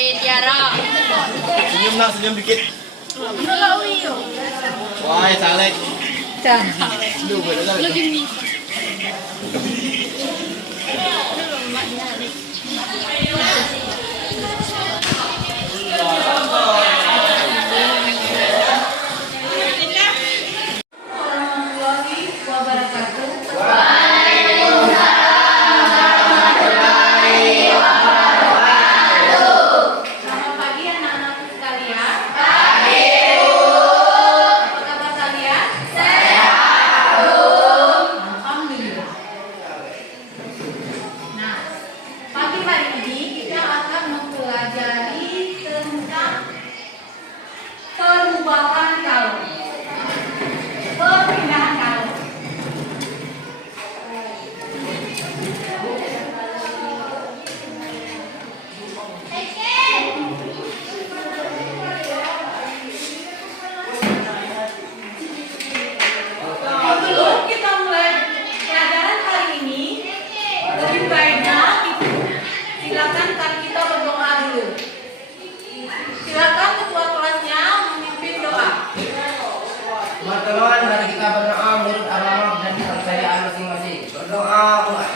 Tiara. Senyum nak, senyum dikit. Wah, salek. Lu boleh tak? Lebih teman-teman, mari kita berdoa menurut agama dan kepercayaan masing-masing. Berdoa mulai.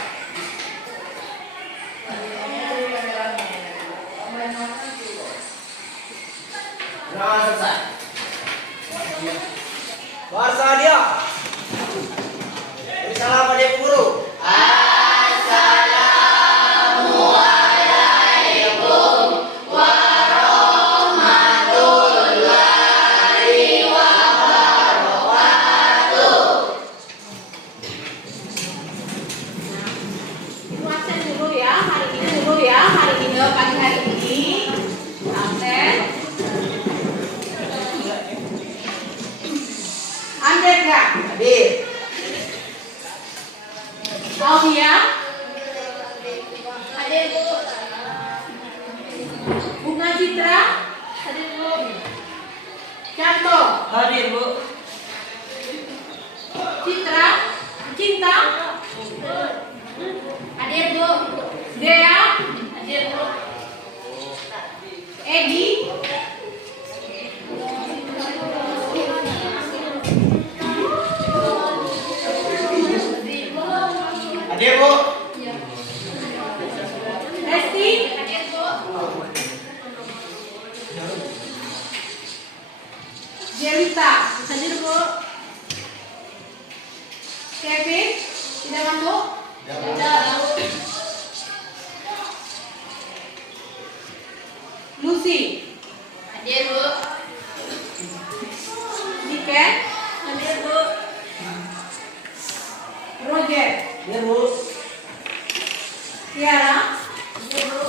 Berdoa selesai. Bersadia. Beri salam pada Ibu Guru. Pagi hari ini absen. Andrea Hadir. Aulia hadir Bu. Bunga Citra hadir Bu. Canto Hadir, Bu. Citra Cinta hadir Bu. Dea hadir Bu. Edi Hadir, Bu. Resti hadir Bu. Jelita hadir Bu. Kevin tidak masuk? Tidak. Lucy hadir Bu. Niken hadir Bu. Roger Hadir, Bu. Tiara hadir Bu.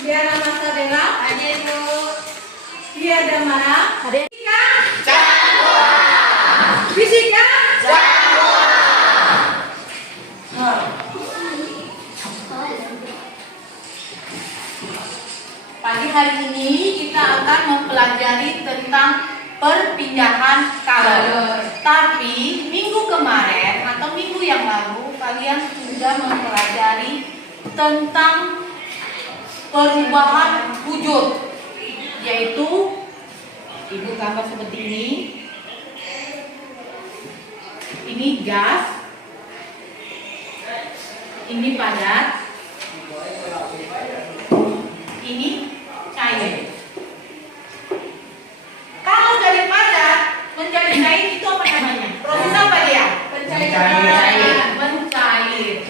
Tiara Masabella hadir Bu. Tiara Damara hadir. Fisika pagi hari ini kita akan mempelajari tentang perpindahan kalor. Tapi minggu kemarin atau minggu yang lalu kalian sudah mempelajari tentang perubahan wujud, yaitu ibu gambar seperti ini. Ini gas, ini padat, ini cair. Kalau dari padat menjadi cair itu apa namanya? Proses apa dia? Pencairan. Mencair.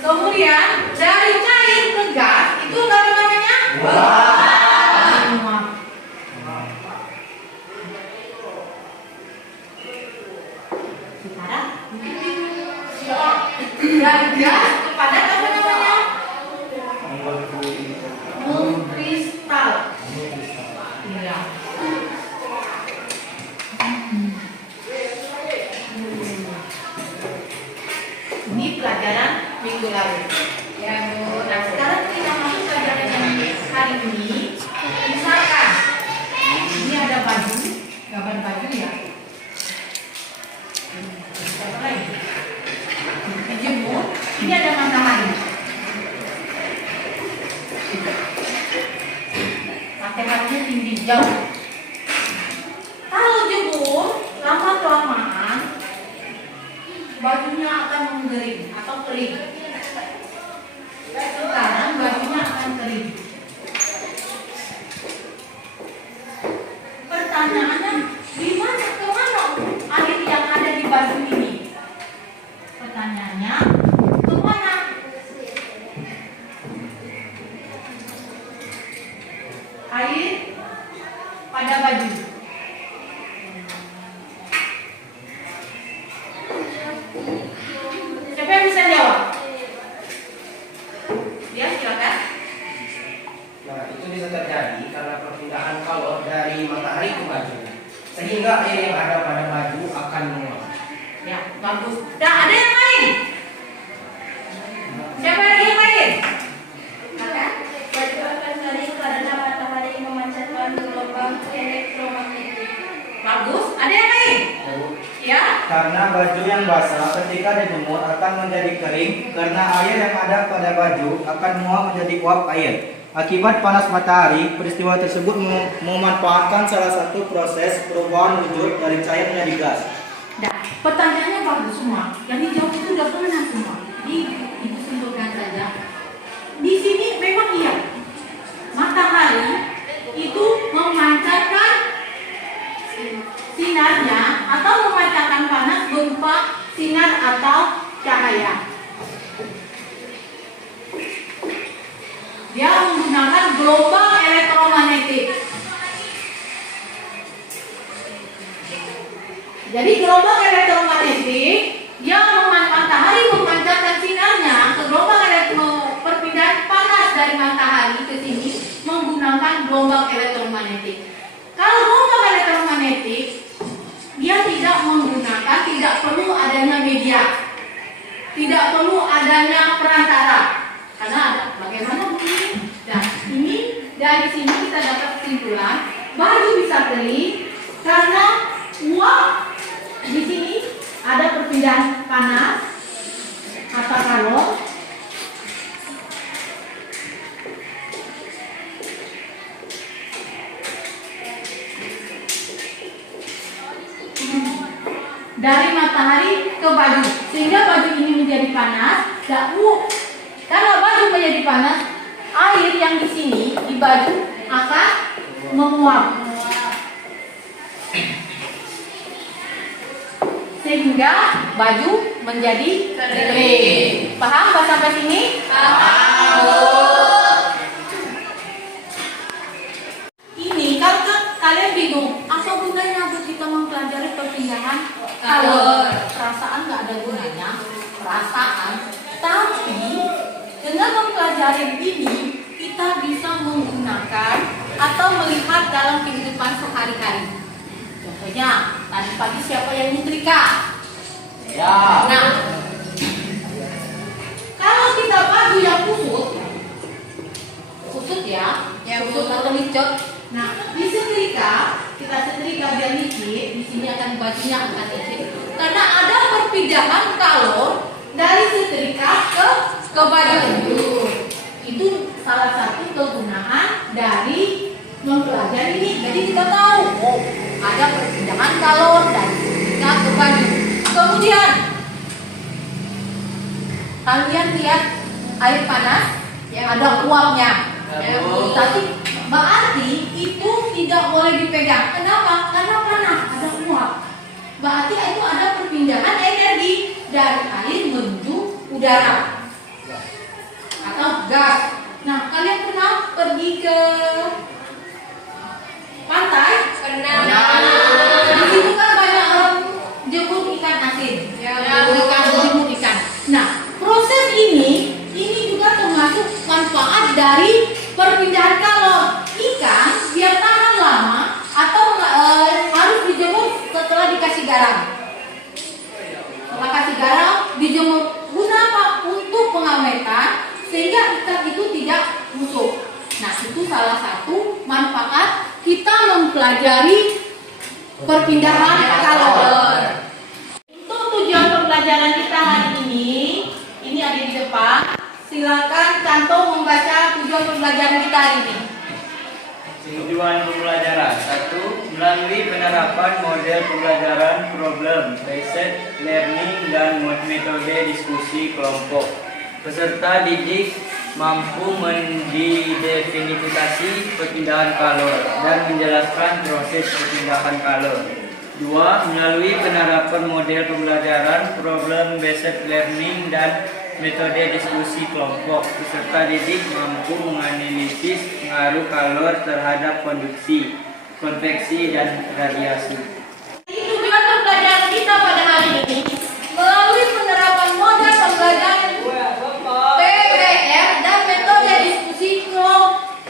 Kemudian dari cair ke gas itu apa namanya? Menguap. Sekarang dari gas ke padat apa namanya? Mengkristal. Iya. Ini pelajaran minggu lalu. Ya Bu. Nah sekarang kita masuk pelajaran yang hari ini. Misalkan ini ada baju, gambar baju ya. Apa lagi? Dijemur. Ini ada mata pH-nya tinggi jauh. Kalau jemur lama kelamaan bajunya akan mengering atau kering. Sekarang bajunya akan kering. Pertanyaannya, kemana air yang ada di baju ini? Pertanyaannya, kemana? Air pada baju. Siapa yang bisa jawab? Ya, silakan. Nah, itu bisa terjadi karena perpindahan kalor dari matahari ke baju, sehingga air yang ada pada baju akan menguap. Ya, bagus. Nah, ada yang lain? Siapa lagi yang lain? Silakan. Baju akan kering karena matahari memancarkan gelombang elektromagnetik. Bagus. Ada yang lain? Ya. Karena baju yang basah ketika dijemur akan menjadi kering karena air yang ada pada baju akan menguap menjadi uap air. Akibat panas matahari, peristiwa tersebut memanfaatkan salah satu proses perubahan wujud dari cair menjadi gas. Nah, pertanyaannya bagus semua. Yang dijawab itu udah pernah semua. Jadi itu simpulkan saja. Di sini memang iya. Matahari itu memancarkan sinarnya atau memancarkan panas berupa sinar atau cahaya. Dia menggunakan gelombang elektromagnetik. Jadi gelombang elektromagnetik dia matahari memancarkan sinarnya ke gelombang perpindahan panas dari matahari ke sini menggunakan gelombang elektromagnetik. Kalau gelombang elektromagnetik dia tidak perlu adanya media, tidak perlu adanya perantara. Karena ada bagaimana begini? Nah, ini dari sini kita dapat kesimpulan baju bisa kering karena uap di sini ada perpindahan panas atau kalor dari matahari ke baju sehingga baju ini menjadi panas. Dan karena baju menjadi panas, air yang di sini di baju akan menguap sehingga baju menjadi kering. Paham sampai sini? Ini kalau kalian bingung, apa gunanya buat kita mempelajari perpindahan kalor? Perasaan nggak ada gunanya, perasaan. Tapi dengan mempelajari ini kita bisa menggunakan atau melihat dalam kehidupan sehari-hari. Contohnya, tadi pagi siapa yang nyetrika? Ya. Nah, kalau kita baju yang kusut ya, kusut atau licet. Nah, di setrika kita setrika biar licin, di sini akan bajunya akan licin. Karena ada perpindahan kalor dari setrika ke baju. Itu salah satu kegunaan dari mempelajari ini. Jadi kita tahu, oh, ada perpindahan kalor dari setrika ke baju. Kemudian kalian lihat air panas, ada uapnya. Tapi berarti itu tidak boleh dipegang. Kenapa? Karena panas, ada uap. Berarti itu ada perpindahan energi dari air menuju udara atau gas. Nah, kalian pernah pergi ke pantai? Pernah. Di situ kan banyak jemur ikan asin, jemur ikan. Nah, proses ini juga termasuk manfaat dari perpindahan kalor. Ikan biar tahan lama atau harus dijemur setelah dikasih garam. Setelah kasih garam, dijemur guna apa? Untuk pengawetan sehingga ikan itu tidak busuk. Nah, itu salah satu manfaat kita mempelajari perpindahan kalor. Untuk tujuan pembelajaran kita hari ini ada di depan. Silakan cantum membaca tujuan pembelajaran kita hari ini. Tujuan pembelajaran. 1. Melalui penerapan model pembelajaran problem based learning dan metode diskusi kelompok, peserta didik mampu mendidentifikasi perpindahan kalor dan menjelaskan proses perpindahan kalor. 2. Melalui penerapan model pembelajaran problem based learning dan metode diskusi kelompok, peserta didik mampu menganalisis pengaruh kalor terhadap konduksi, konveksi, dan radiasi. Tujuan pembelajaran kita pada hari ini melalui penerapan model pembelajaran PBR dan metode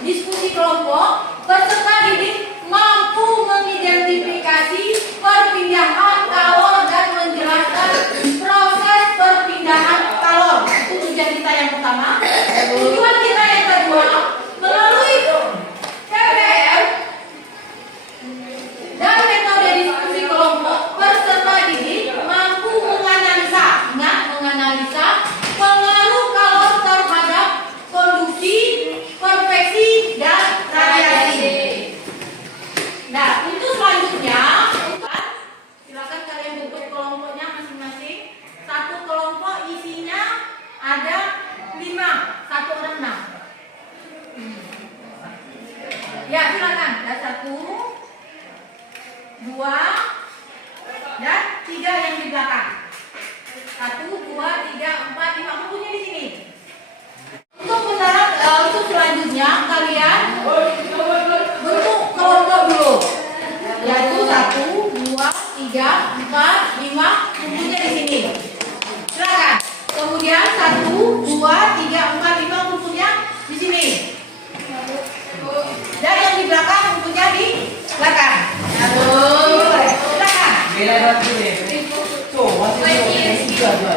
diskusi kelompok, peserta didik mampu mengidentifikasi perpindahan kalor dan menjelaskan proses perpindahan kalor. Itu tujuan kita yang pertama. Tujuan kita yang kedua, melalui PBR dan metode diskusi kelompok, peserta didik mampu menganalisa pengaruh kalor terhadap konduksi, konveksi, dan radiasi. Nah, untuk selanjutnya, silakan kalian bentuk kelompoknya masing-masing. Satu kelompok isinya ada 5, satu orang 6. Ya, silakan. Ada 1, 2, dan 3 yang di belakang. 1, 2, 3, 4, 5 kumpulnya di sini. Untuk selanjutnya kalian bentuk kelompok dulu, yaitu 1, 2, 3, 4, 5 kumpulnya di sini. Silakan. Kemudian 1, 2, 3, 4, 5 kumpulnya di sini. Dan yang di belakang kumpulnya di belakang. Silakan. Bela satu deh. Tuh, masih 3 aja.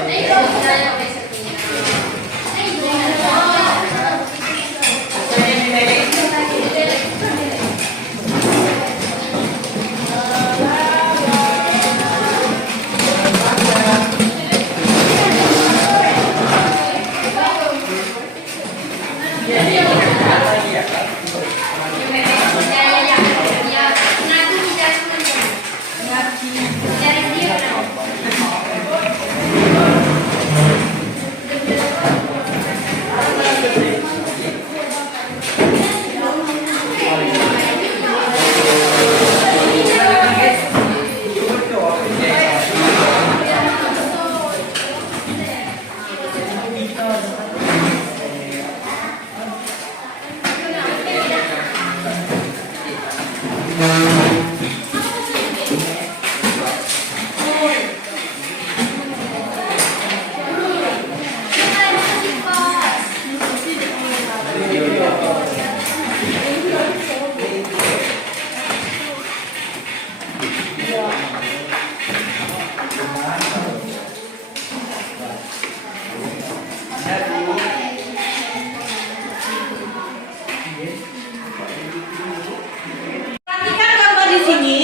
Perhatikan gambar di sini.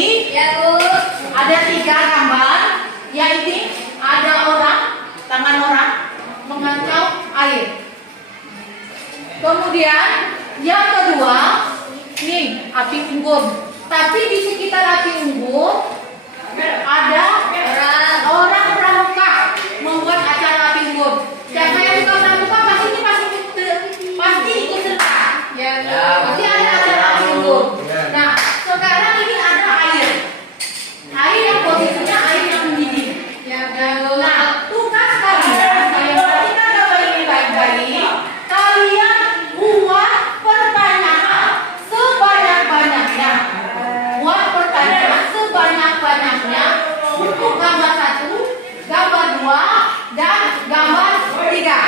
Ada 3 gambar, yaitu ada tangan orang mengancau air. Kemudian yang kedua, nih api unggun. Tapi di sekitar api unggun ada orang pramuka membuat acara api unggun. Siapa yang suka pramuka pasti ikut serta. Pasti ada acara api unggun. Nah, sekarang ini ada air yang posisinya air yang mendidih. Nah, tugas kalian perhatikan gambar ini baik-baik. Kalian buat pertanyaan sebanyak-banyaknya. Untuk gambar 1, gambar 2, dan gambar 3.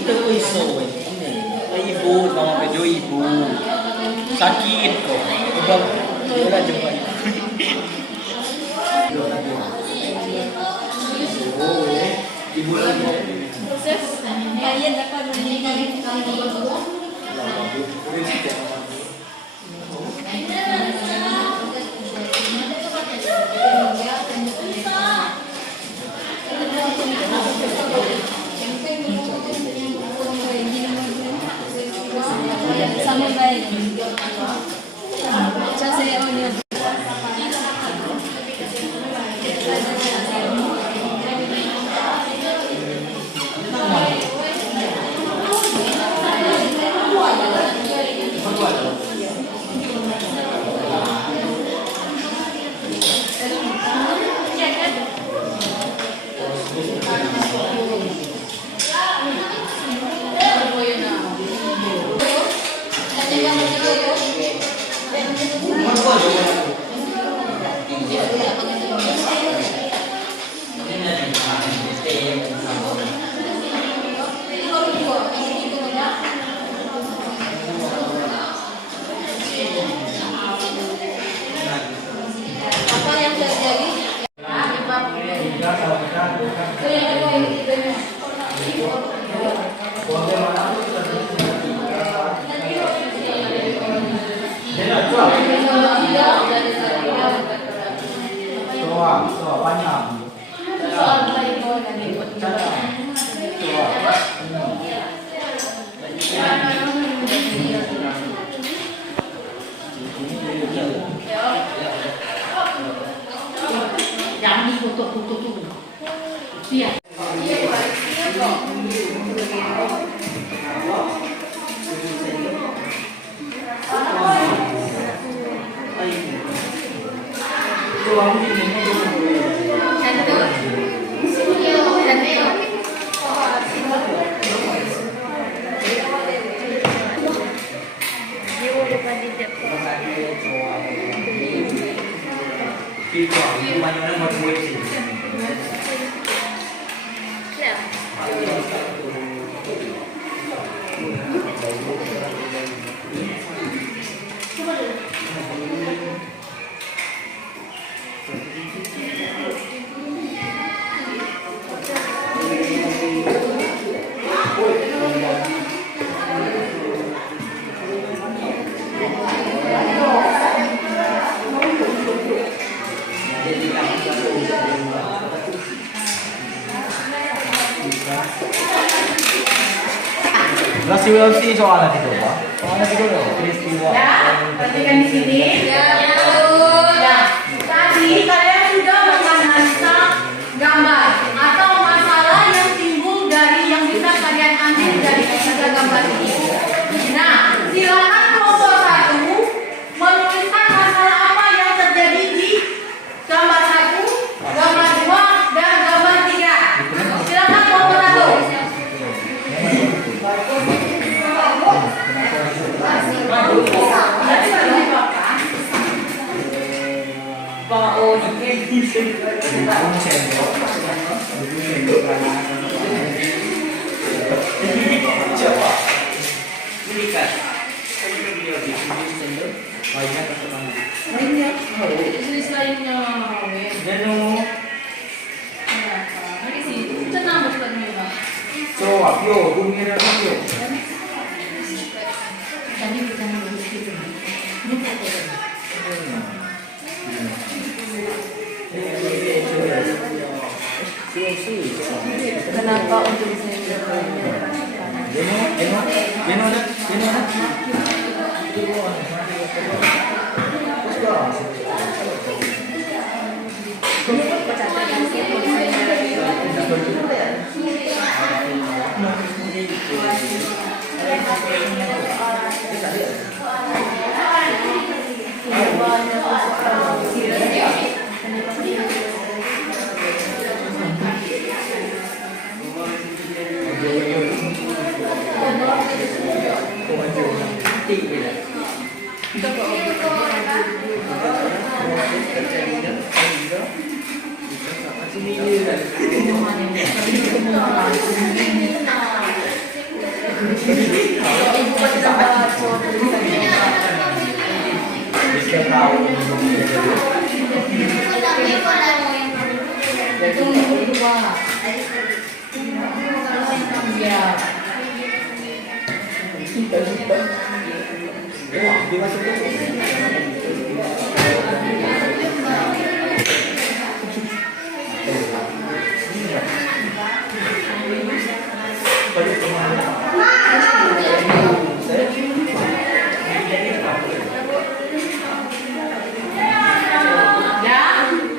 Itu iso, ibu sama pejo ibu sakit kok. Bang, dia coba. Ibu lagi. Kalian dapat menyanyikan sama baik. Saya on apa yang terjadi? Jangan ditutup-tutup dulu. Iya. Rasi soalnya itu, Pak. Soalnya itu loh, peristiwa. Ya, perhatikan di sini. Ya. Tadi kalian sudah menganalisa gambar atau masalah yang timbul dari yang bisa kalian ambil dari ketiga gambar ini. Nah, silakan kelompok 1 menuliskan masalah apa yang terjadi di gambar 1, gambar 2, dan gambar 3. Silakan kelompok 1. Kenapa untuk saya Ya,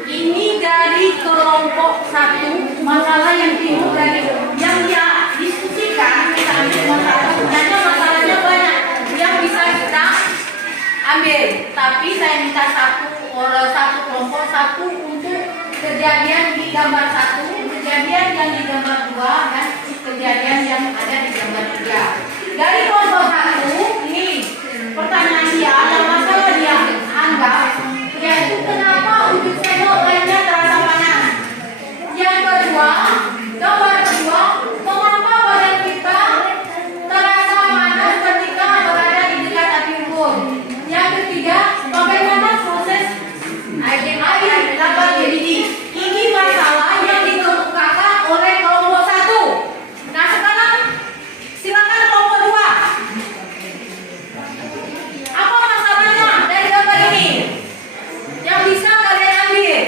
ini dari kelompok satu masalah yang timbul dari yang dia diskusikan. Kita ambil masalah, sebenarnya masalahnya banyak yang bisa kita ambil, tapi saya minta satu kelompok satu untuk kejadian di gambar satu, kejadian yang di gambar dua, dan kejadian yang ada di gambar tiga. Dari kelompok satu ini pertanyaan dia, ada masalah dia anggap yaitu kenapa ujung sendok lainnya terasa panas. Yang kedua, gambar kedua, mengapa badan kita terasa panas ketika berada di dekat api unggun. Yang ketiga, bagaimana proses air dapat mendidih. Ini masalah yang dikemukakan oleh kelompok satu. Nah sekarang silakan kelompok dua. Apa masalahnya dari gambar ini yang bisa kalian ambil?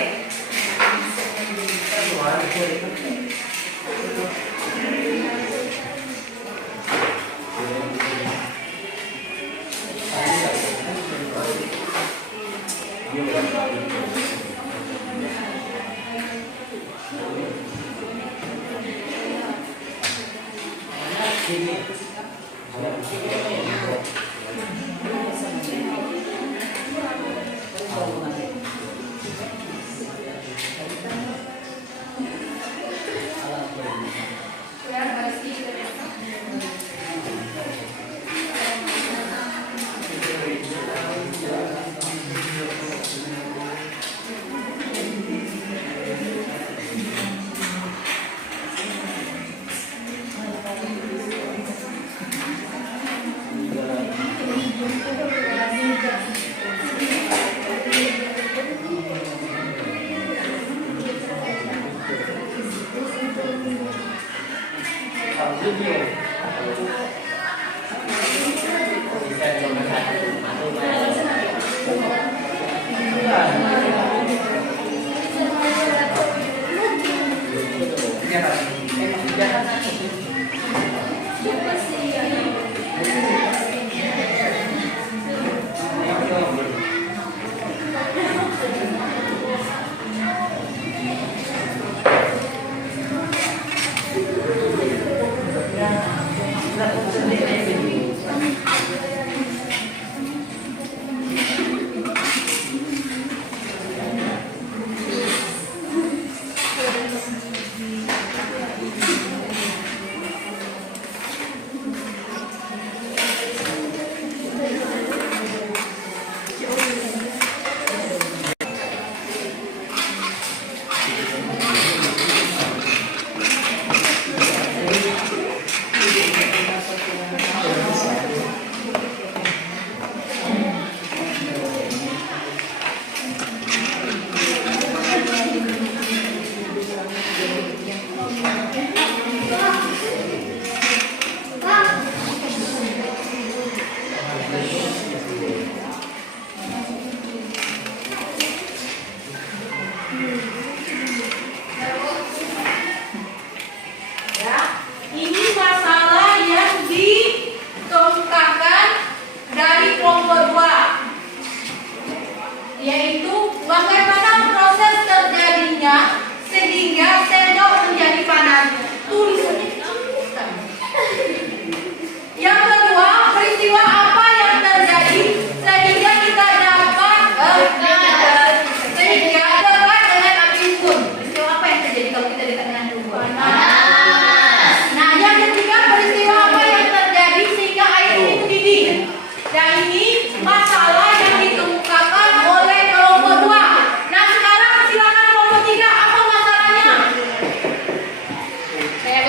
Ya, ini masalah yang dikemukakan dari kelompok dua, yaitu bagaimana proses terjadinya sehingga sendok menjadi panas. Tulisannya kecil. Yang kedua, peristiwa apa yang terjadi sehingga kita dapat sehingga dekat dengan api unggun. Peristiwa apa yang terjadi kalau kita dekat dengan api unggun? Nah, yang ketiga, peristiwa apa yang terjadi sehingga air itu mendidih. Dan ini masalah yang dikemukakan oleh kelompok dua. Nah, sekarang silakan kelompok tiga, apa masalahnya? Saya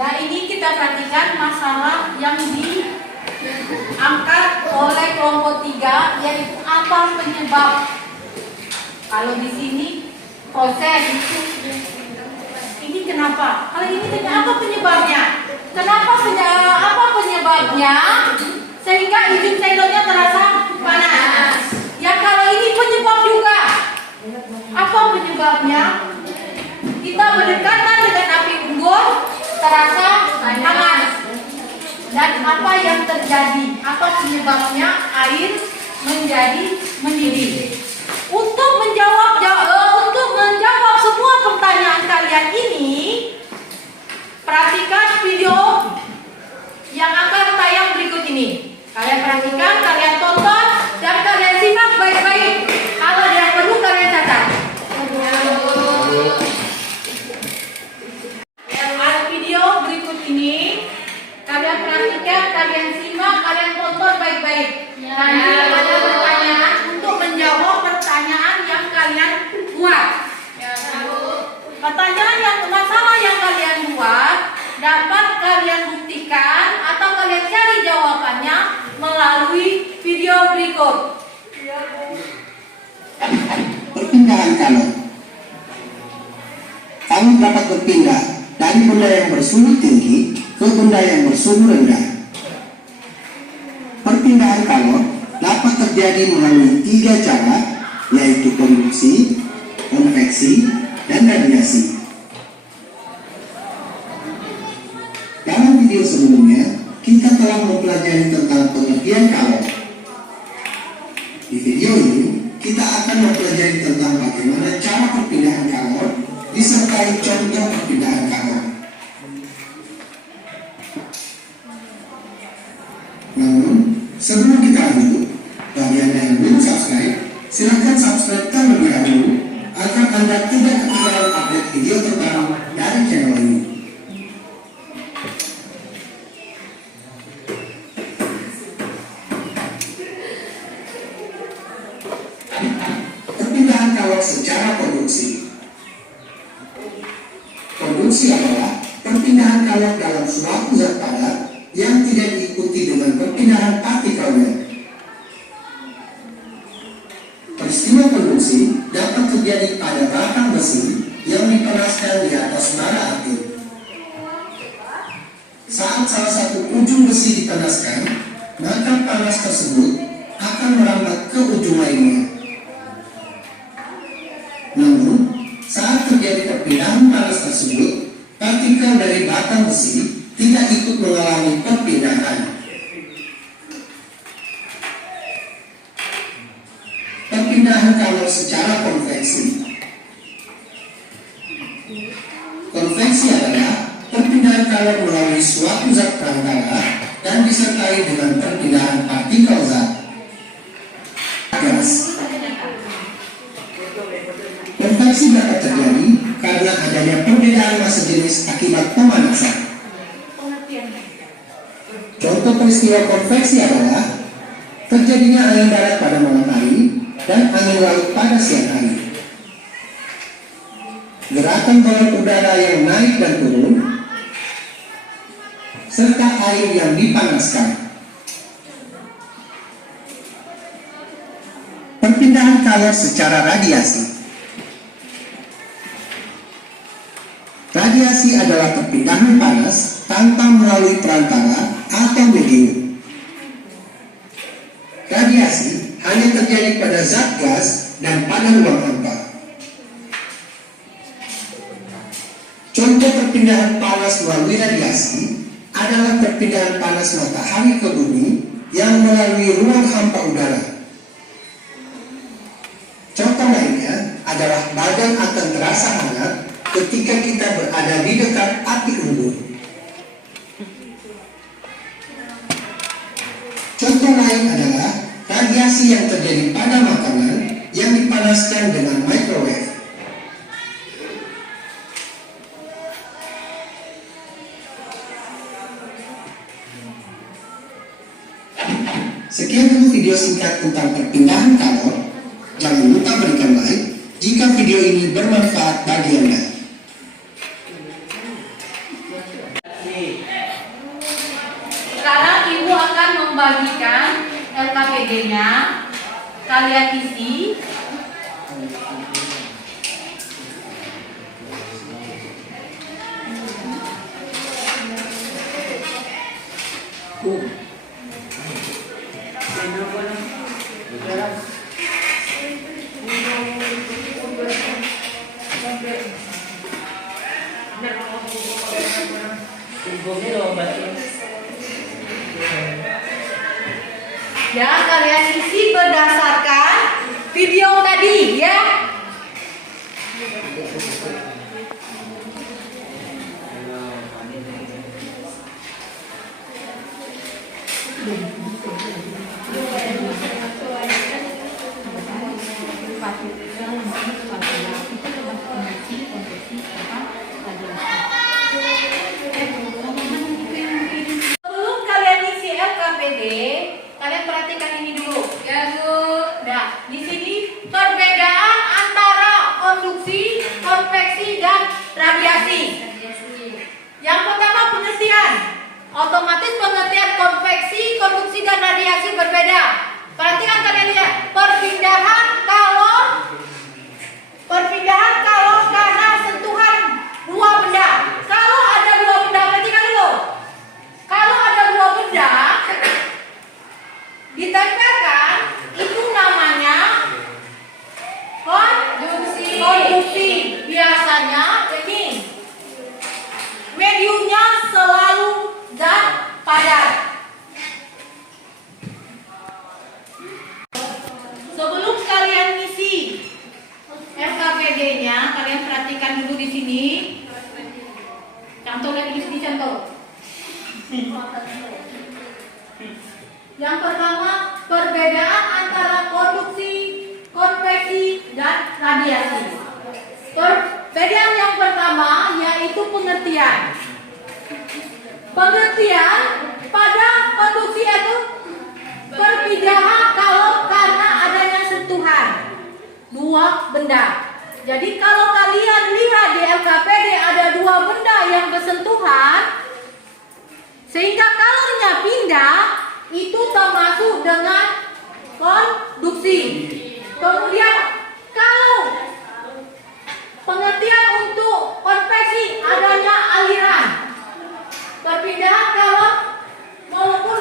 Nah, ini kita perhatikan masalah yang diangkat oleh kelompok 3, yaitu apa penyebab. Kalau di sini proses, ini kenapa? Kalau ini apa penyebabnya? Apa penyebabnya sehingga ujung cendolnya terasa panas? Ya, kalau ini penyebab juga. Apa penyebabnya? Kita berdekatan dengan api unggun terasa hangat. Dan apa yang terjadi? Apa penyebabnya air menjadi mendidih? Untuk menjawab semua pertanyaan kalian ini, perhatikan video yang akan tayang berikut ini. Kalian perhatikan, kalian tonton, dan kalian simak baik-baik. Kalau ada yang perlu kalian catat. Video berikut ini kalian perhatikan, kalian simak, kalian tonton baik-baik. Nanti ada pertanyaan untuk menjawab pertanyaan yang kalian buat. Masalah yang kalian buat dapat kalian buktikan atau kalian cari jawabannya melalui video berikut. Perpindahan kalor. Kalor dapat berpindah dari benda yang bersuhu tinggi ke benda yang bersuhu rendah. Perpindahan kalor dapat terjadi melalui 3 cara, yaitu konduksi, konveksi, dan radiasi. Dalam video sebelumnya, kita telah mempelajari tentang pengertian kalor. Di video ini, kita akan mempelajari tentang bagaimana cara perpindahan kalor disertai contoh perpindahan kalor. Namun, sebelum kita lanjut, bagi Anda yang belum subscribe, silakan subscribe terlebih dahulu agar Anda tidak ketinggalan update video terbaru dari channel ini. Perpindahan kalor secara konduksi. Konduksi adalah perpindahan kalor dalam suatu zat padat yang tidak diikuti dengan perpindahan partikelnya. Peristiwa konduksi dapat terjadi pada batang besi yang dipanaskan di atas bara api. Saat salah satu ujung besi dipanaskan, maka panas tersebut akan merambat ke ujung lainnya. Namun, saat terjadi perpindahan panas tersebut, partikel dari batang besi tidak ikut mengalami perpindahan. Perpindahan kalor secara konveksi. Konveksi adalah perpindahan kalor melalui suatu zat perantara dan disertai dengan perpindahan partikel zat. Gas. Konveksi dapat terjadi karena adanya perbedaan massa jenis akibat pemanasan. Contoh peristiwa konveksi adalah terjadinya angin darat pada malam hari dan angin laut pada siang hari. Gerakan balon udara yang naik dan turun, serta air yang dipanaskan. Perpindahan kalor secara radiasi. Radiasi adalah perpindahan panas tanpa melalui perantara atau medium. Radiasi hanya terjadi pada zat gas dan pada ruang hampa. Contoh perpindahan panas melalui radiasi adalah perpindahan panas matahari ke bumi yang melalui ruang hampa udara. Contoh lainnya adalah badan akan terasa hangat ketika kita berada di dekat api unggun. Contoh lain adalah radiasi yang terjadi pada makanan yang dipanaskan dengan microwave. Sekian dulu video singkat tentang perpindahan kalor. Jangan lupa berikan like jika video ini bermanfaat bagi Anda. Sekarang Ibu akan membagikan LKPD-nya. Kalian isi. Ya, kalian isi berdasarkan video tadi ya. Sebelum kalian isi LKPD, kalian perhatikan ini dulu. Ya, Bu. Nah, di sini perbedaan antara konduksi, konveksi, dan radiasi. Yang pertama pengertian. Otomatis pengertian konveksi, konduksi, dan radiasi berbeda. Perhatikan kalian lihat. Perpindahan kalor karena sentuhan dua benda. Kalau ada dua benda, perhatikan dulu. Kalau ada dua benda ditempelkan, itu namanya konduksi. Biasanya ini mediumnya selalu zat padat. Sebelum kalian ngisi LKPD-nya, kalian perhatikan dulu di sini. Contoh lagi di sini contoh. Yang pertama, perbedaan antara konduksi, konveksi, dan radiasi. Perbedaan yang pertama yaitu pengertian. Pengertian pada konduksi itu perpindahan kalor karena adanya sentuhan dua benda. Jadi kalau kalian lihat di LKPD ada dua benda yang bersentuhan, sehingga kalornya pindah, itu termasuk dengan konduksi. Kemudian kalau pengertian untuk konveksi adanya aliran, perpindahan kalor molekul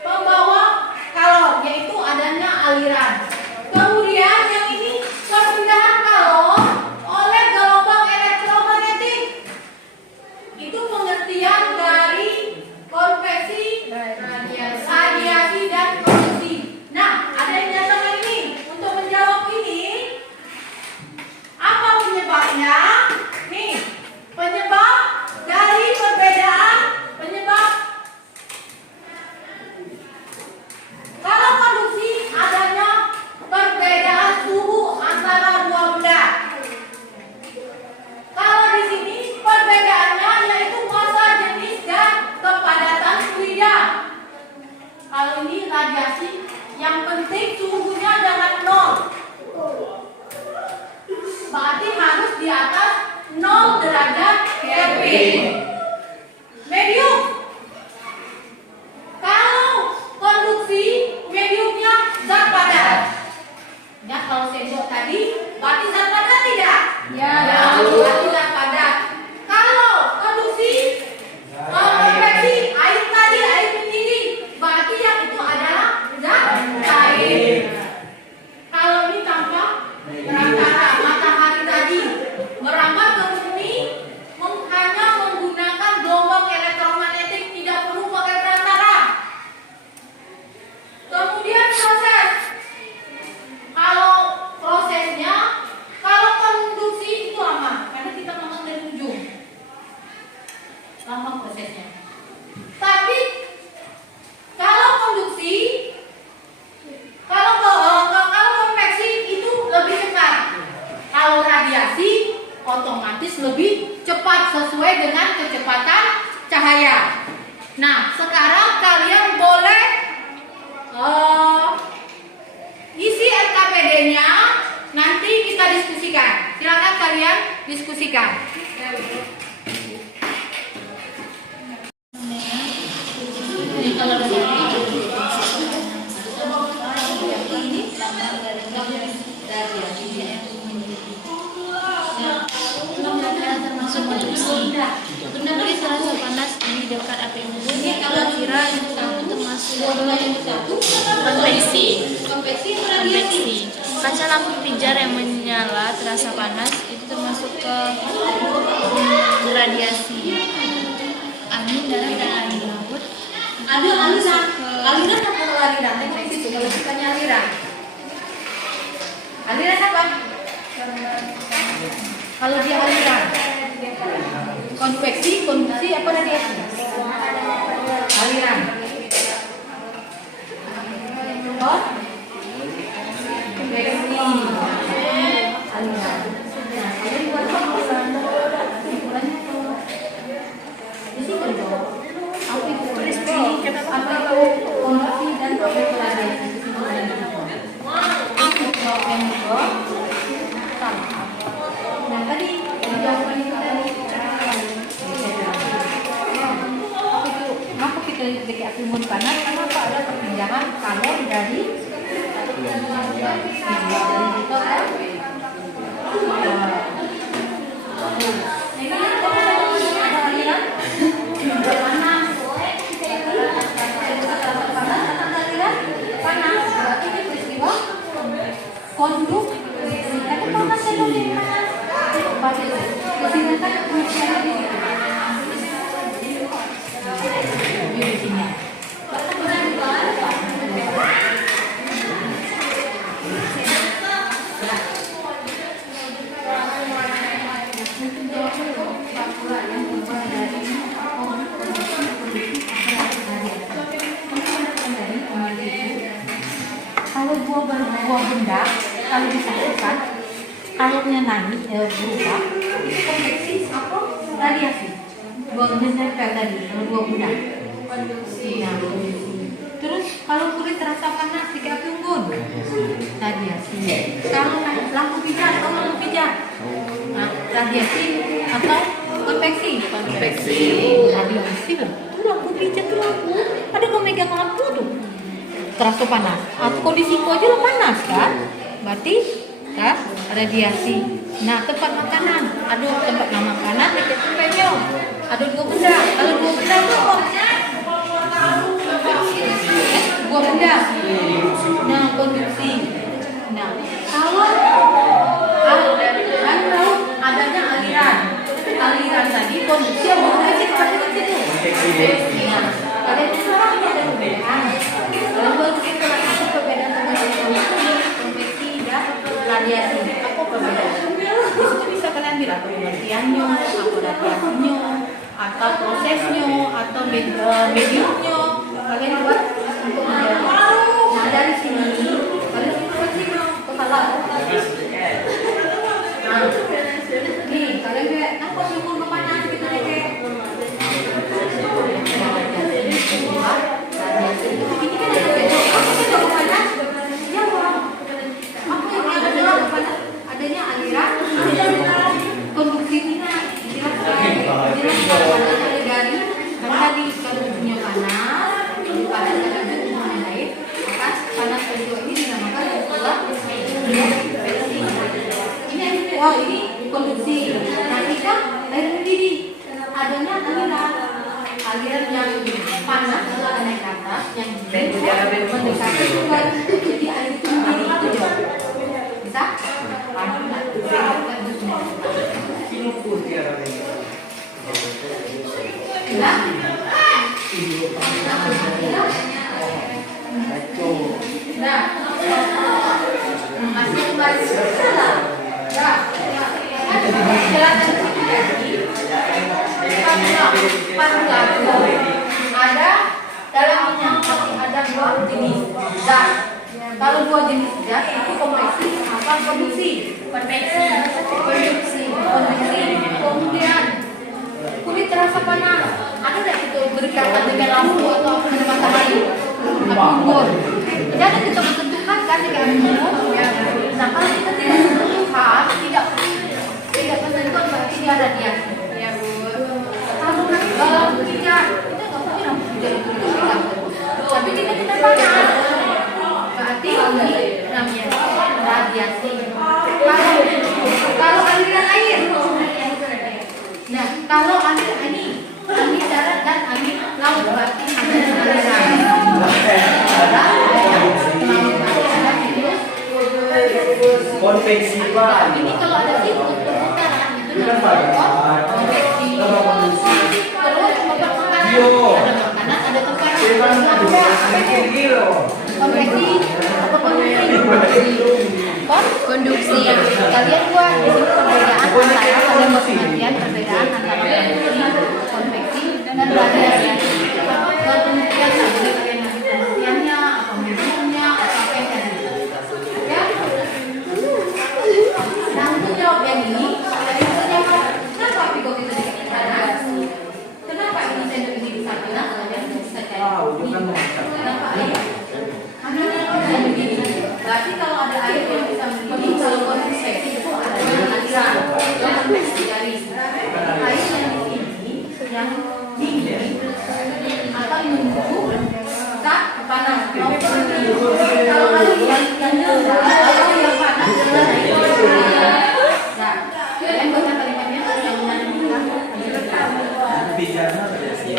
pembawa kalor, yaitu adanya aliran. Kemudian yang ini perpindahan kalor oleh gelombang elektromagnetik. Itu pengertian dari konveksi, radiasi, dan konduksi. Nah, ada yang datang ini. Untuk menjawab ini, apa penyebabnya? Nih, penyebab lama prosesnya. Tapi kalau konduksi, kalau konveksi itu lebih cepat. Kalau radiasi otomatis lebih cepat sesuai dengan kecepatan cahaya. Nah, sekarang kalian boleh isi RKPD-nya, nanti kita diskusikan. Silakan kalian diskusikan. Benda serasa panas di dekat api unggun kira-kira itu termasuk konveksi. Kaca lampu pijar yang menyala terasa panas itu termasuk ke radiasi. Angin darat dan angin laut Aliran apa aliran? Tengok di situ kalau kita aliran. Aliran apa? Kalau dia aliran. Konveksi, konduksi apa radiasi? Aliran. Oh? Konveksi. Aliran. Nah, kalian buat apa? Di sini dong. Apa itu konveksi? Apa itu konduksi dan apa itu radiasi? Nah, tadi jawaban itu tadi. Kenapa kita jadi api unggun panas? Kenapa ada perpindahan kalor dari panas. Ini peristiwa konduk. Tapi panas ya dong ini panas. Kesini kan kuncinya di sini. Di sini. Kalau buah benda, kalau disatukan, kalornya naik, berubah, itu konveksi apa? Radiasi. Buah benda nempel tadi, kalau buah benda. Nah, terus kalau kulit terasa panas di api unggun, radiasi. Kalau lampu pijar, nah, radiasi atau konveksi? Konveksi. Radiasi loh. Itu lampu pijar tuh lampu. Ada kau megang lampu tuh. Terasa panas. Atau di siku aja lo panas kan? Berarti kan radiasi. Nah, tempat makanan. Aduh, tempat makanan dekat penyo. Aduh, dua benda. Kalau dua benda itu apa? Dua benda. Nah, konduksi. Nah, kalau adanya aliran. Aliran tadi konduksi apa konveksi kepada situ? Nah, kalian itu ada perbedaan. Kalau kita lakukan perbedaan konveksi dan radiasi, apa perbedaan? Di situ bisa kalian bilang pengertiannya, apa radiasinya, atau prosesnya, atau mediumnya. Kalian buat untuk menjawab. Nah, dari sini kalian konveksi kepala. Nah, nih kalian lihat, apa sumur kepanas kita lihat? Ini kan ada beda. Apa yang panas? Ya, apa yang ada panas? Adanya aliran, konduksi minat. Jelas ada dari tadi konduksinya panas, panas ada hubungan lain. Maka panas kedua ini dinamakan konveksi. Ini konduksi. Nah, kita air mendidih. Adanya aliran yang panas kalau naik ke atas, yang mendekati keluar, jadi air itu mendidih itu jauh. Bisa? Nah, masih kembali salah. Nah, jelaskan sedikit lagi. pancatur. Ada dalam minyak masih ada dua jenis zat. Kalau dua jenis zat itu konveksi apa konduksi? Konveksi. Kemudian kulit terasa panas. Ada tidak itu berkaitan dengan lampu atau dengan matahari? Apa ukur? Jadi kita menentukan kan dengan umum. Nah kalau kita tidak menentukan, tidak menentukan berarti dia radiasi. Ya Bu. Kalau tidak, kita nggak mungkin lampu hijau itu tidak. Tapi kita tidak panas. Berarti ini namanya radiasi. Kalau aliran air, nah kalau aliran ini darat dan angin laut berarti Konveksi Pak. ini kalau ada siklus perputaran itu namanya konveksi. Terus ada makanan, ada tempat. Konveksi apa konduksi? Kalian buat di sini perbedaan antara kalian buat pengertian perbedaan antara konveksi dan radiasi. Kalau pengertian tadi kalian nanti pengertiannya, atau minumnya, atau apa yang tadi. Ya. Nah untuk jawab yang ini, dari itu jawab kenapa pigot itu dikasih panas? Kenapa ini sendok ini bisa panas? Kalian bisa cari. Kenapa air? Karena begini. Berarti kalau ada air yang bisa begini, kalau konveksi itu ada aliran yang konveksi dari air yang di sini yang dingin akan menunggu saat panas. Kalau air yang panas dengan air. Nah, kalian baca kalimatnya yang Bicara radiasi.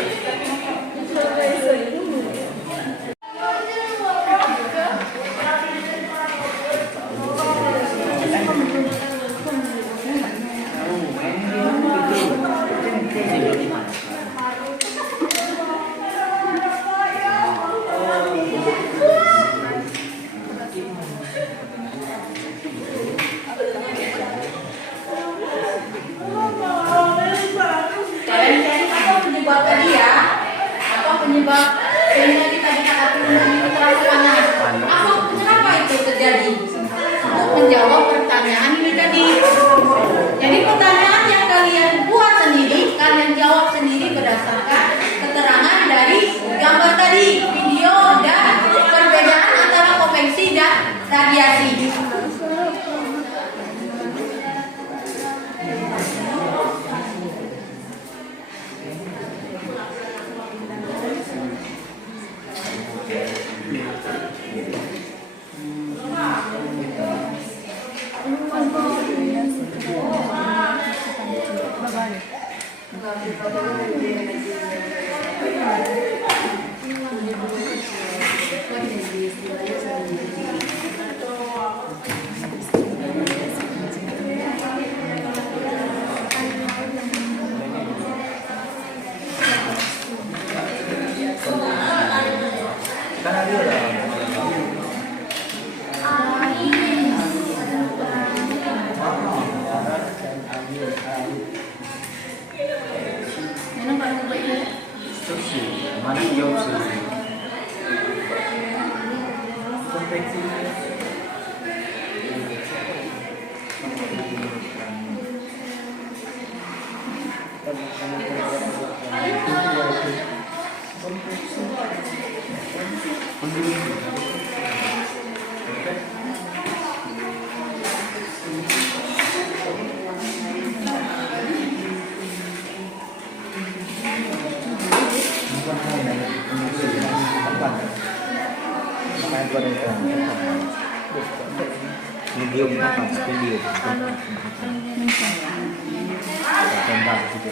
penyebab tadi ya, apa penyebab sehingga kita dikatakan ini terasa panas? Apa kenapa itu terjadi? Untuk menjawab pertanyaan ini tadi. Jadi pertanyaan yang kalian buat sendiri, kalian jawab sendiri berdasarkan keterangan dari gambar tadi, video dan perbedaan antara konveksi dan radiasi. Mana jauh sih? Konveksi. Medium apa? Medium. Tembak gitu.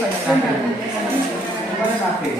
Mana kafe?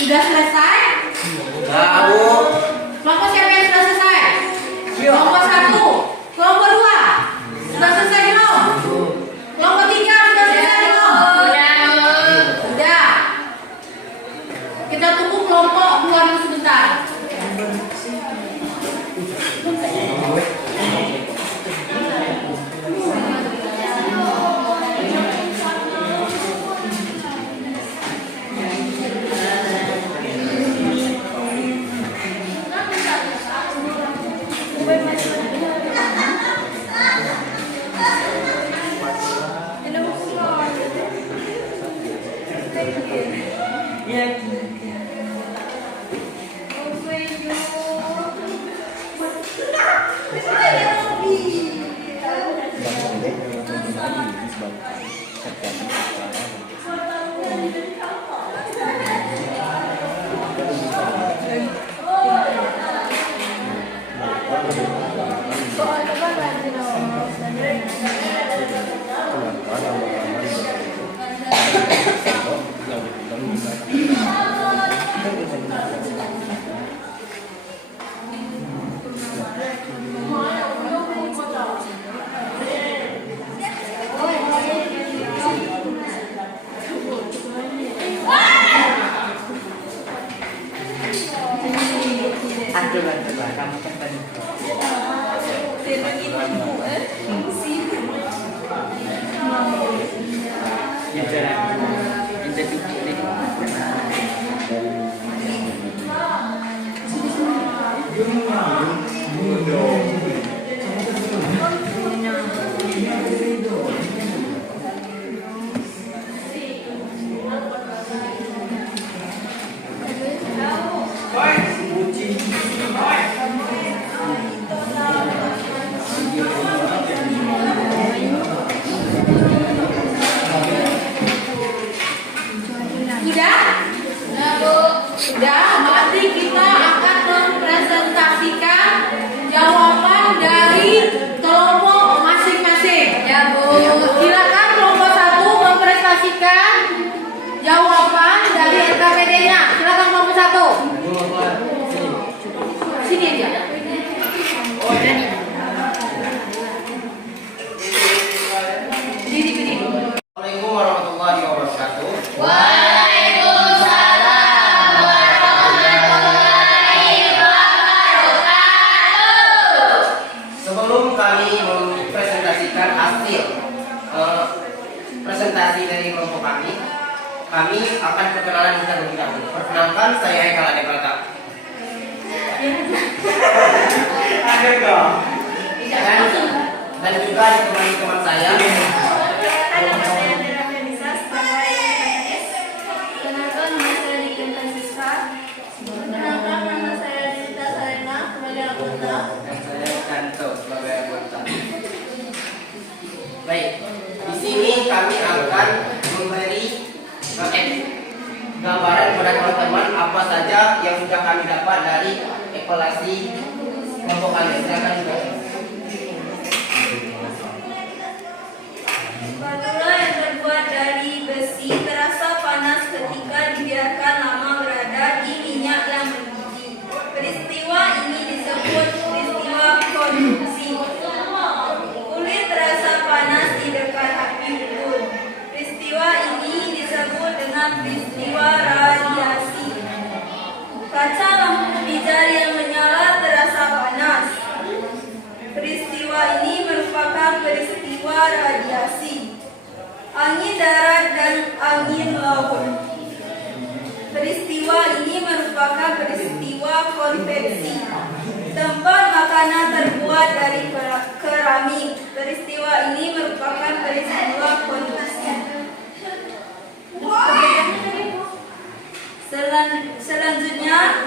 Sudah selesai? Enggak, Bu. Kelompok siapa yang sudah selesai? Kelompok 1, kelompok 2 sudah selesai belum? Kelompok 3 sudah selesai belum? Sudah. Kita tunggu kelompok 2 dulu sebentar. teman-teman apa saja yang sudah kami dapat dari evaluasi kelompok kami. Silakan juga. Spatula yang terbuat dari besi terasa panas ketika dibiarkan lama berada di minyak yang mendidih. Peristiwa ini disebut peristiwa konduksi. Kulit terasa panas di dekat api unggun. Peristiwa ini disebut dengan peristiwa radiasi. Kaca lampu pijar yang menyala terasa panas. Peristiwa ini merupakan peristiwa radiasi. Angin darat dan angin laut. Peristiwa ini merupakan peristiwa konveksi. Tempat makanan terbuat dari keramik. Peristiwa ini merupakan peristiwa konduksi. Selanjutnya,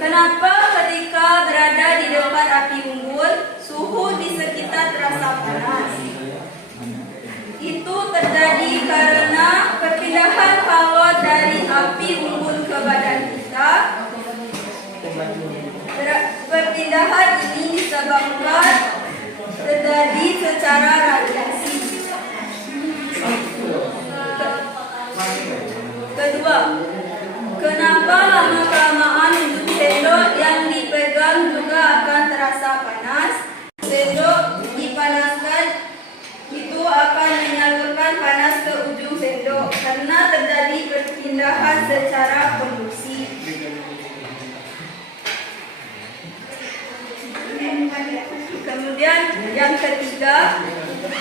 kenapa ketika berada di dekat api unggun, suhu di sekitar terasa panas? Itu terjadi karena perpindahan kalor dari api unggun ke badan kita. Perpindahan ini disebabkan terjadi secara radiasi. Kedua, kenapa lama-kelamaan ujung sendok yang dipegang juga akan terasa panas? Sendok dipanaskan itu akan menyalurkan panas ke ujung sendok karena terjadi perpindahan secara konduksi. Kemudian yang ketiga,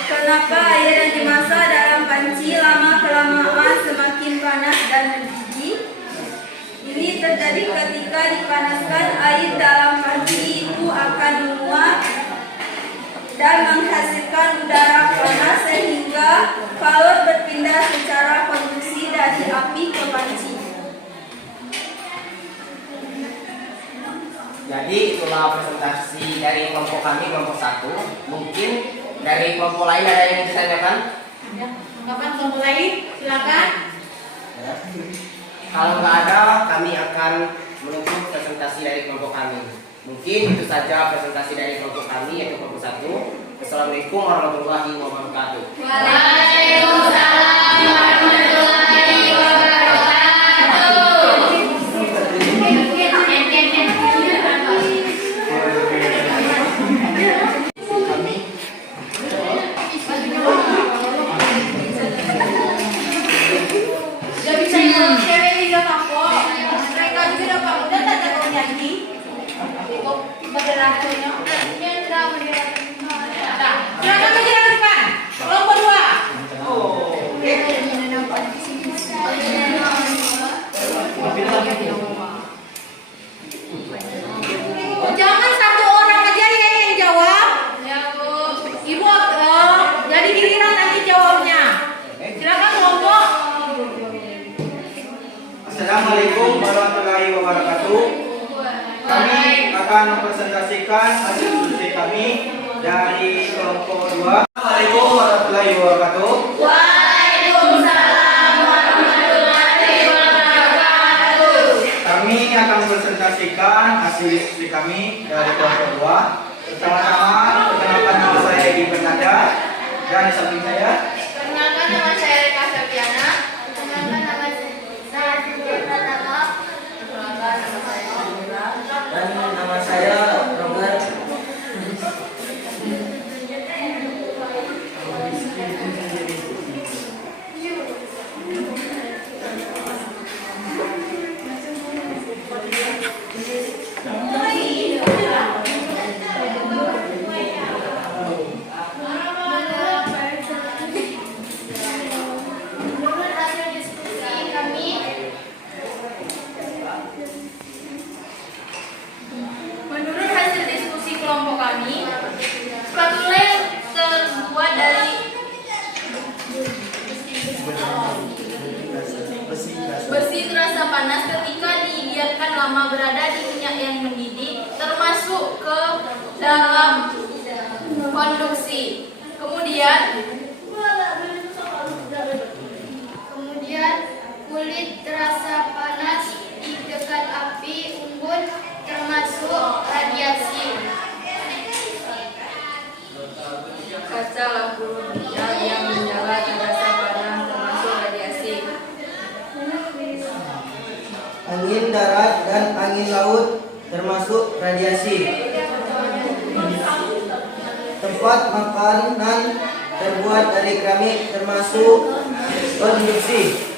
kenapa air yang dimasak dalam panci lama-kelamaan semakin panas dan mendidih? Ini terjadi ketika dipanaskan air dalam panci itu akan menguap dan menghasilkan udara panas sehingga kalor berpindah secara konduksi dari api ke panci. Jadi itulah presentasi dari kelompok kami, kelompok 1. Mungkin dari kelompok lain ada yang ditanyakan? Ya, kapan kelompok lain? Silakan. Ya. Kalau nggak ada, kami akan menutup presentasi dari kelompok kami. Mungkin itu saja presentasi dari kelompok kami, yaitu kelompok 1. Assalamualaikum warahmatullahi wabarakatuh. Waalaikumsalam warahmatullahi wabarakatuh. Sudah bisa cewek juga kapok. Mereka juga dapat udah tanda kau nyanyi. Moderatornya. Nah, silakan menjelaskan. Kelompok 2. Jangan satu orang aja yang jawab. Ya, Bu. Ibu jadi giliran nanti jawabnya. Silakan kelompok. Assalamualaikum warahmatullahi wabarakatuh. Kami akan mempresentasikan hasil diskusi kami dari kelompok 2. Assalamualaikum warahmatullahi wabarakatuh. Waalaikumsalam warahmatullahi wabarakatuh. Kami akan mempresentasikan hasil diskusi kami dari kelompok 2. Pertama-tama, perkenalkan nama saya Edi Fernanda dan di samping saya. Perkenalkan nama saya Reka Septiana. Perkenalkan nama saya Siti Pratama. Perkenalkan nama saya Nurul. Dan nama saya Robert. Menurut hasil diskusi kami, kelompok kami, spatula yang terbuat dari besi terasa panas ketika dibiarkan lama berada di minyak yang mendidih, termasuk ke dalam konduksi. Kemudian kulit terasa panas unggun termasuk radiasi. Kaca lampu digital yang menyala terasa panas termasuk radiasi. Angin darat dan angin laut termasuk radiasi. Tempat makanan terbuat dari keramik termasuk konduksi.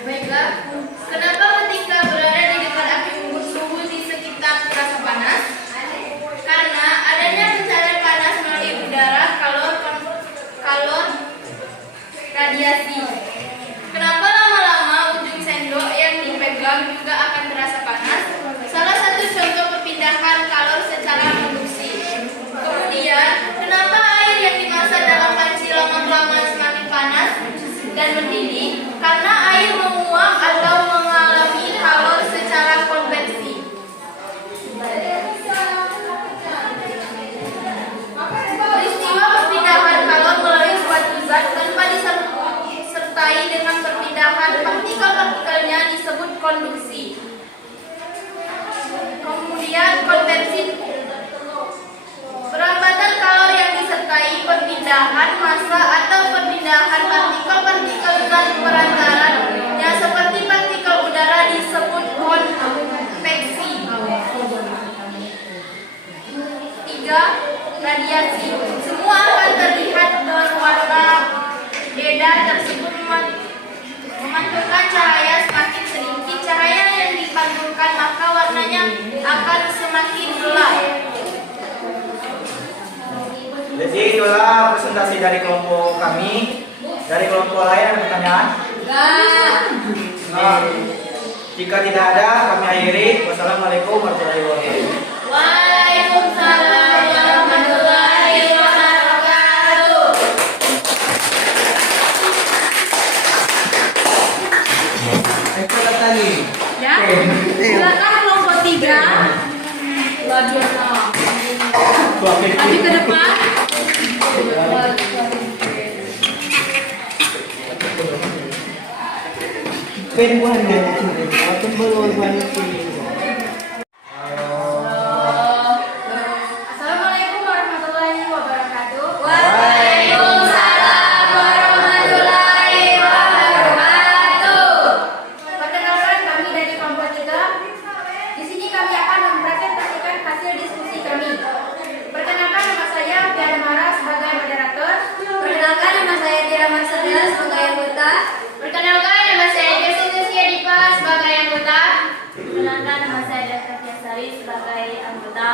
Baiklah, kenapa ketika berada di dekat api unggun suhu di sekitar terasa panas? Karena adanya pencarian panas melalui udara, kalor, radiasi. Kenapa lama-lama ujung sendok yang dipegang juga akan terasa panas? Salah satu contoh perpindahan kalor secara konduksi. Kemudian, kenapa air yang dimasak dalam panci lama-kelamaan semakin panas dan mendidih? Karena air menguap atau mengalami kalor secara konveksi. Peristiwa perpindahan kalor melalui suatu zat tanpa disertai dengan perpindahan partikel-partikelnya disebut konduksi. Kemudian konveksi. Perambatan kalor yang disertai perpindahan massa atau perpindahan partikel-partikel zat perantaran yang seperti partikel udara disebut konveksi. 3. Radiasi. Semua akan terlihat berwarna beda tersebut memantulkan cahaya semakin sedikit cahaya yang dipantulkan maka warnanya akan semakin gelap. Jadi itulah presentasi dari kelompok kami. Dari kelompok lain ada pertanyaan? Nah, jika tidak ada, kami akhiri. Wassalamualaikum warahmatullahi wabarakatuh. Waalaikumsalam warahmatullahi wabarakatuh. Ya, silakan kelompok 3. Maju ke depan. Assalamualaikum warahmatullahi wabarakatuh. Waalaikumsalam warahmatullahi wabarakatuh. Perkenalkan kami dari kelompok 3. Di sini kami akan mempresentasikan hasil diskusi kami. Perkenalkan nama saya Piana Mara sebagai moderator. Perkenalkan nama saya Tira Marsada sebagai anggota. Perkenalkan nama saya Desi Sia Dipa sebagai anggota. Perkenalkan nama saya Desta Tiasari sebagai anggota.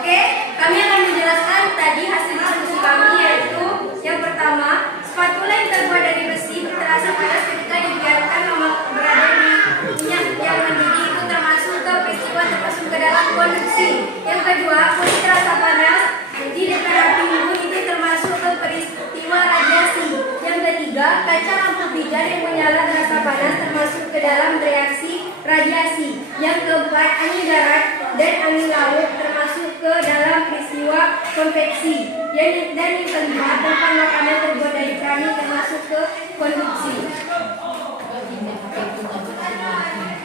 Oke, kami akan menjelaskan tadi hasil diskusi kami, yaitu yang pertama, spatula yang terbuat dari besi terasa panas ketika dibiarkan lama berada di minyak yang mendidih, itu termasuk ke peristiwa termasuk ke dalam konduksi. Yang kedua, kulit terasa panas di dekat api unggun, itu termasuk ke peristiwa radiasi. Yang ketiga, kaca lampu pijar yang menyala terasa panas termasuk ke dalam reaksi radiasi. Yang keempat, angin darat dan angin laut termasuk ke dalam peristiwa konveksi. Dan yang kelima, tempat makanan terbuat dari keramik termasuk ke konduksi.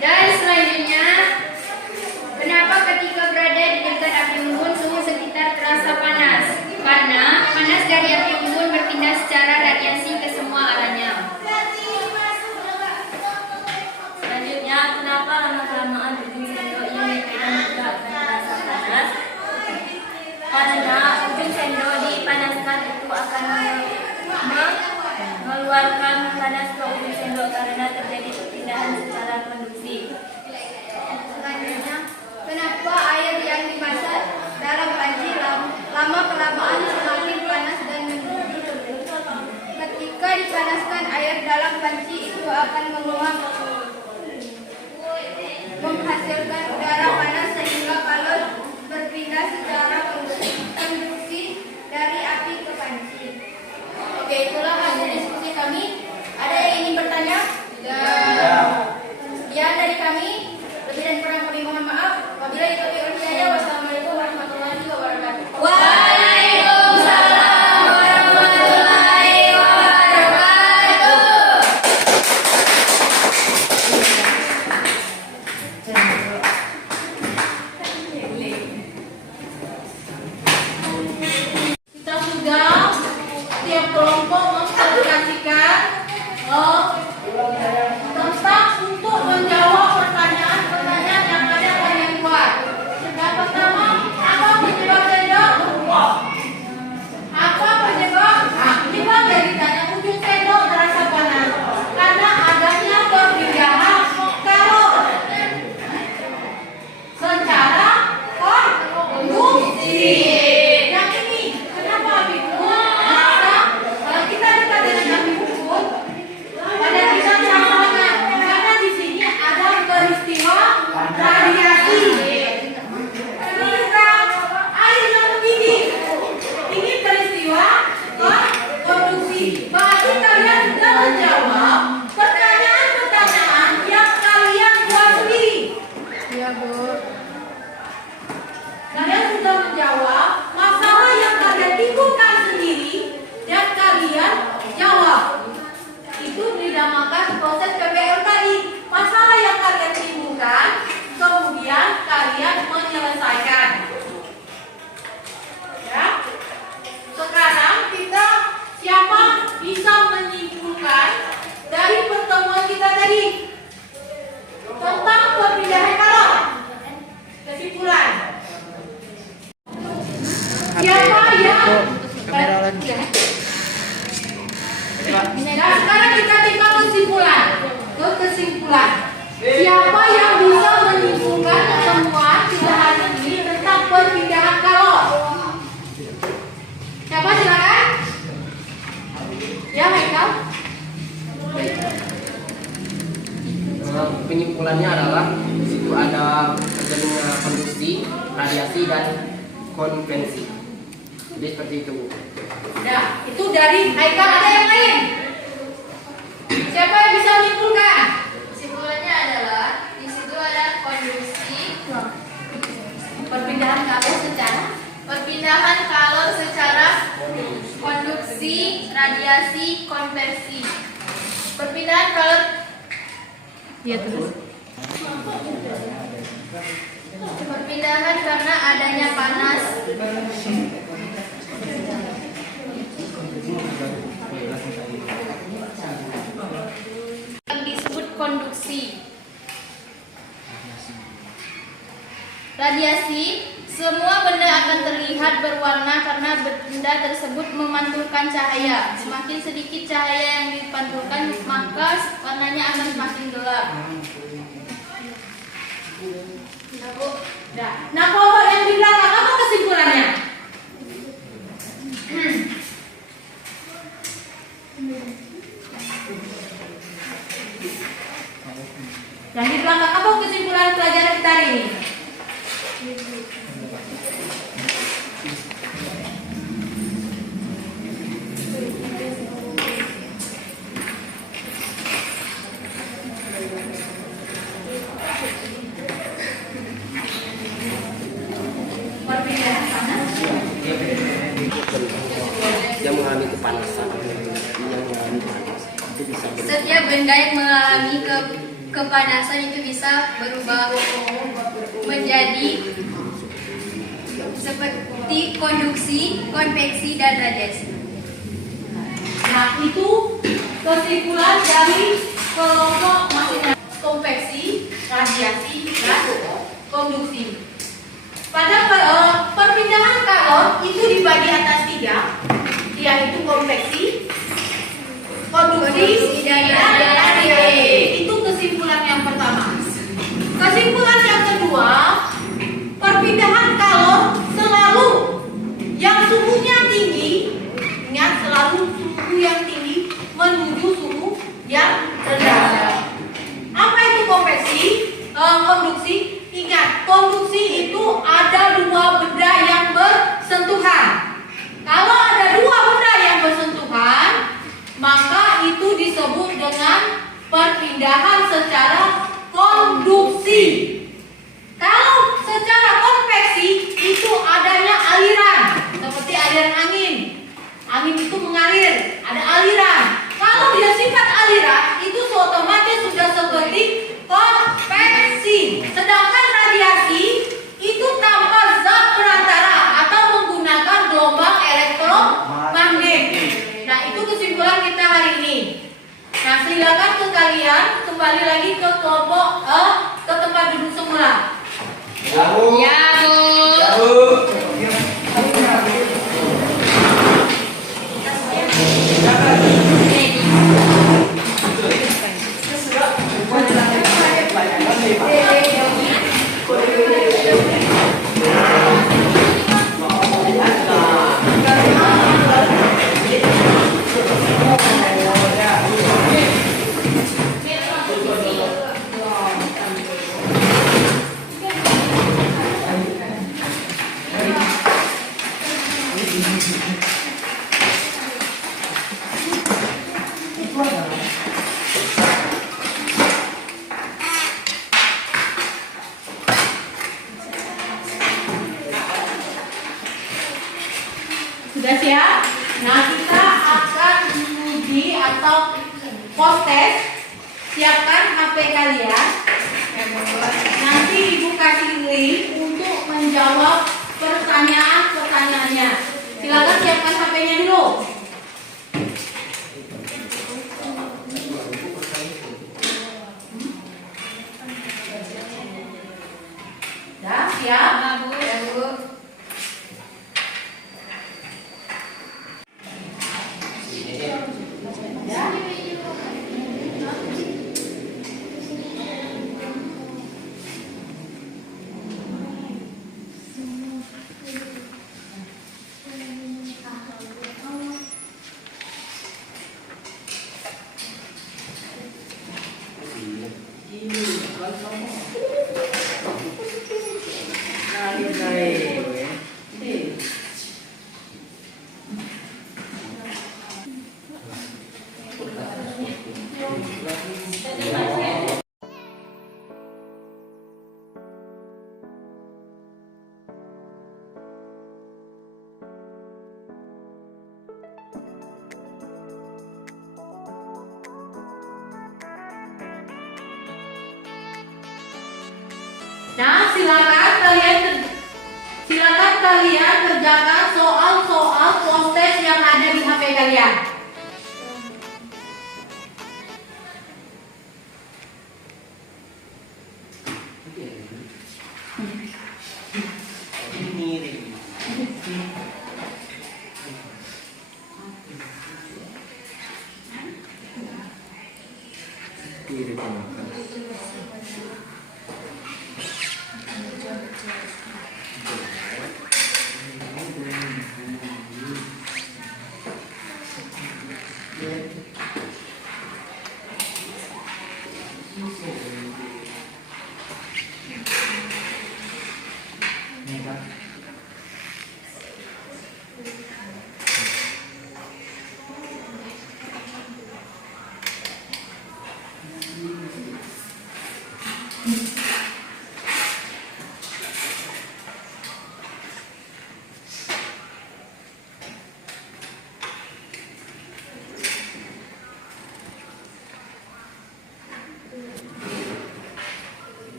Dan selanjutnya, kenapa ketika berada di dekat api unggun suhu sekitar terasa panas? Karena panas dari api unggun berpindah secara radiasi ke semua arahnya. Selanjutnya, kenapa lama-kelamaan ujung sendok yang dipegang juga akan terasa panas? Karena ujung sendok dipanaskan itu akan mengeluarkan panas ke ujung sendok karena terjadi perpindahan secara konduksi. Selanjutnya, kenapa air yang dimasak dalam panci lama-kelamaan semakin panas dan mendidih? Ketika dipanaskan air dalam panci itu akan menguap, menghasilkan udara panas sehingga kalor berpindah secara konduksi dari api ke panci. Oke, itulah hasil Sekian dari kami. Lebih dan kurang kami mohon maaf. Wabillahi taufiq wal hidayah. Wassalamualaikum warahmatullahi wabarakatuh. Waalaikumsalam warahmatullahi wabarakatuh. Kita sudah tiap kelompok mempresentasikan tentang untuk menjawab pertanyaan-pertanyaan yang ada pada luar. Yang pertama, apa penyebab sendok? Apa penyebab? Penyebab dari tanya ujung sendok terasa panas karena adanya perpindahan kalor secara konduksi. Yang ini, kenapa Bibun? Kalau kita dekat dengan Bibun, pada kita sama karena di sini ada peristiwa radiasi. Kita air yang mendidih. Ini peristiwa konduksi. Berarti kalian sudah menjawab pertanyaan-pertanyaan yang kalian buat sendiri. Iya, Bu. Kalian sudah menjawab masalah yang kalian timbulkan sendiri dan kalian jawab. Itu dinamakan proses PPL tadi. Masalah yang kalian timbulkan, kemudian kalian menyelesaikan. Ya. Sekarang kita siapa bisa menyimpulkan dari pertemuan kita tadi tentang perpindahan kalor? Kesimpulan. Siapa yang Kamera lagi. Nah, sekarang kita timbang kesimpulan. Siapa yang bisa menyimpulkan pertemuan kita hari ini tentang perpindahan kalor? Siapa silakan? Ya, Michael. Penyimpulannya adalah di situ ada terjadinya konduksi, radiasi dan konvensi. Jadi seperti itu. Nah, itu dari Haikal. Ada yang lain? Siapa yang bisa menyimpulkan? Kesimpulannya adalah di situ ada konduksi, Perpindahan kalor secara konduksi, radiasi, konversi. Perpindahan kalor Iya, terus. perpindahan karena adanya panas. Yang disebut konduksi. Radiasi, semua benda akan terlihat berwarna karena benda tersebut memantulkan cahaya. Semakin sedikit cahaya yang dipantulkan, maka warnanya akan semakin gelap. Nah, kelompok yang di belakang apa kesimpulannya? Yang di belakang apa kesimpulan pelajaran kita hari ini? Perpindahan panas. Dia mengalami kepanasan. Itu bisa Setiap benda yang mengalami kepanasan itu bisa berubah menjadi seperti konduksi, konveksi, dan radiasi. Nah, itu kesimpulan dari kelompok masing-masing. Konveksi, radiasi, dan konduksi. Pada perpindahan kalor itu dibagi atas 3, yaitu konveksi, konduksi, dan radiasi. Itu kesimpulan yang pertama. Kesimpulan yang kedua, perpindahan kalor selalu yang suhunya tinggi, ingat selalu suhu yang tinggi menuju suhu yang rendah. Apa itu konveksi? Konduksi. Ingat, konduksi itu ada 2 benda yang bersentuhan. Kalau ada 2 benda yang bersentuhan, maka itu disebut dengan perpindahan perpindahan secara konduksi. Kalau secara konveksi itu adanya aliran, seperti aliran angin. Angin itu mengalir, ada aliran. Kalau dia sifat aliran, itu otomatis sudah seperti konveksi. Sedangkan radiasi itu tanpa zat perantara atau menggunakan gelombang elektromagnet. Nah, itu kesimpulan kita hari ini. Nah, silakan ke kalian kembali lagi ke kelompok ke tempat duduk semula. Ya, Bu. Ya, Bu. Ya, Bu. Sudah siap? Nah, kita akan uji atau post test. Siapkan HP kalian. Nanti Ibu kasih link untuk menjawab pertanyaan-pertanyaannya. Silakan siapkan HP-nya dulu. Ya, siap? Ya, Bu. Nah, silakan kalian kerjakan soal-soal post test yang ada di HP kalian.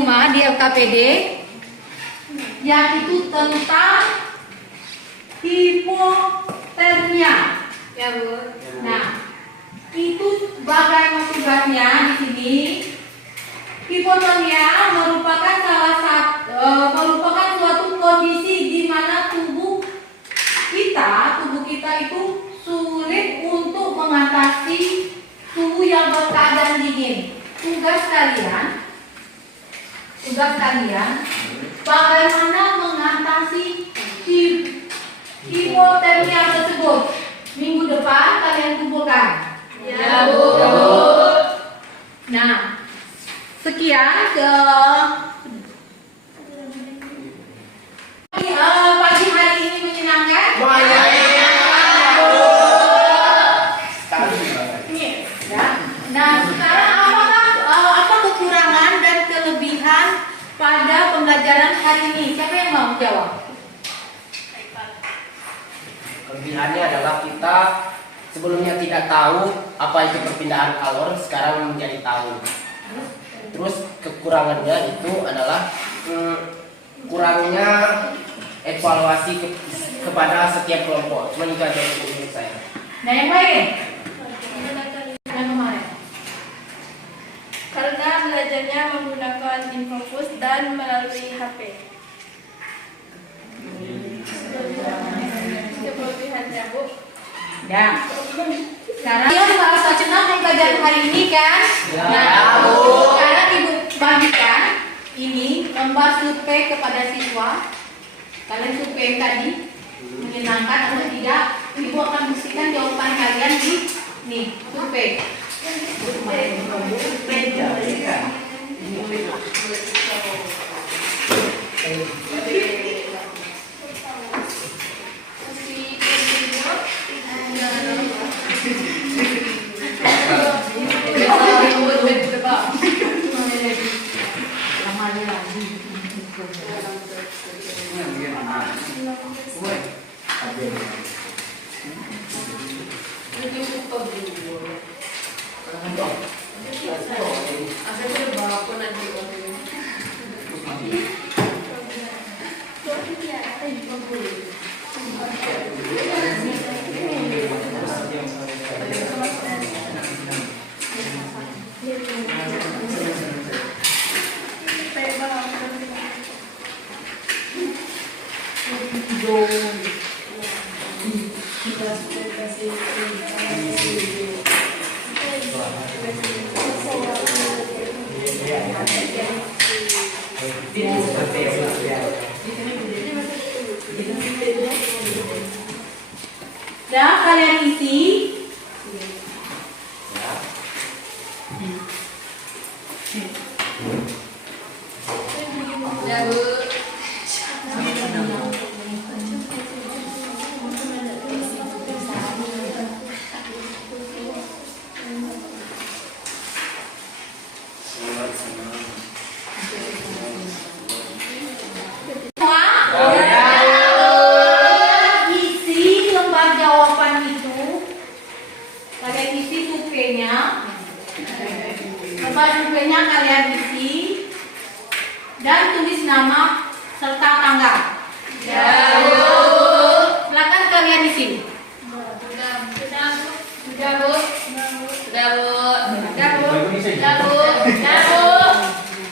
rumah di LKPD yaitu tentang hipotermia. Ya, Bu. Nah, itu bagaimana tugasnya di sini? Hipotermia merupakan suatu kondisi di mana tubuh kita itu sulit untuk mengatasi suhu yang berkeadaan dingin. Tugas kalian bagaimana mengatasi hipotermia tersebut. Minggu depan kalian kumpulkan. Ya, Bu. Nah, sekian pagi hari ini menyenangkan. Ya. Nah, sekarang apa kekurangan dan kelebihan pada pembelajaran hari ini? Siapa yang mau jawab? Kelebihannya adalah kita sebelumnya tidak tahu apa itu perpindahan kalor, sekarang menjadi tahu. Terus kekurangannya itu adalah kurangnya evaluasi kepada setiap kelompok. Cuma itu aja menurut saya. Nah, yang lain? Yang kemarin. Karena belajarnya menggunakan infocus dan melalui HP. Kelebihannya, Bu. Ya. Sekarang kalian merasa senang dengan pelajaran hari ini kan? Ya, Nah, Bu. sekarang Ibu bagikan ini lembar survei kepada siswa. Kalian survei yang tadi menyenangkan atau tidak? Ibu akan buktikan jawaban kalian di nih survei. Dan kalian isi Ya, Bu. semua. Isi lembar jawaban itu. Kalian isi surveinya. Lembar surveinya kalian isi dan tulis nama serta tanggal. Ya, Bu. Silakan kalian isi. Sudah, Bu. Sudah, Bu. Sudah, Bu. Sudah, Bu. Sudah, Bu.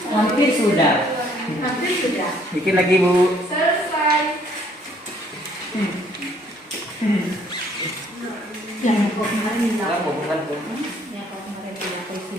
Hampir sudah. Hampir sudah. Dikit lagi, Bu. Selesai. Jangan kok kemarin bilang. Nah, bukan, Bu. Ya kok kemarin bilang aku isi.